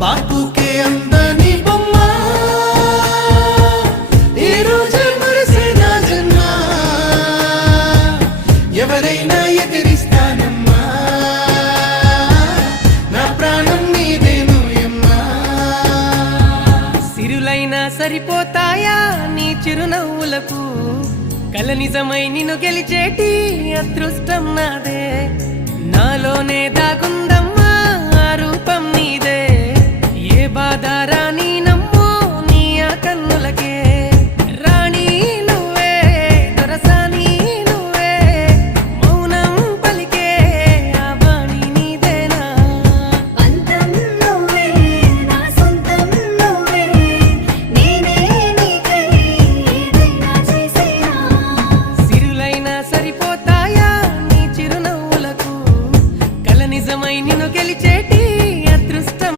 బాపుకే అందని బొమ్మ ఈ రోజు మురిసే నా జన్మ ఎవరైనా ఎదిరిస్తానమ్మా నా ప్రాణం నీదేను యమ్మా సిరులైనా సరిపోతాయా నీ చిరునవ్వులకు కల నిజమై నిన్ను గెలిచేటి అదృష్టం నాదే నాలోనే దాగుందమ్మా ఆ రూపం నీదే